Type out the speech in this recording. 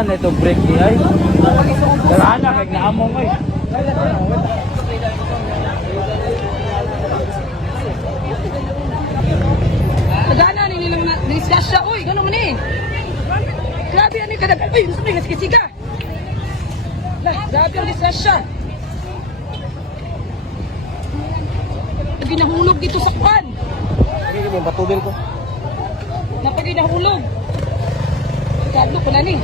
Ito break niya ay. Darana kay naamong ay. Nagana ni nilang discuss siya. Uy, gano'n man eh. Grabe yan eh, kadagal. Uy, gusto mo yung nasikisiga. Lah, grabe ang discuss siya. Ginahulog dito sa kwan. Sige mo batubel ko. Napaginahulog. Kado ko na ni.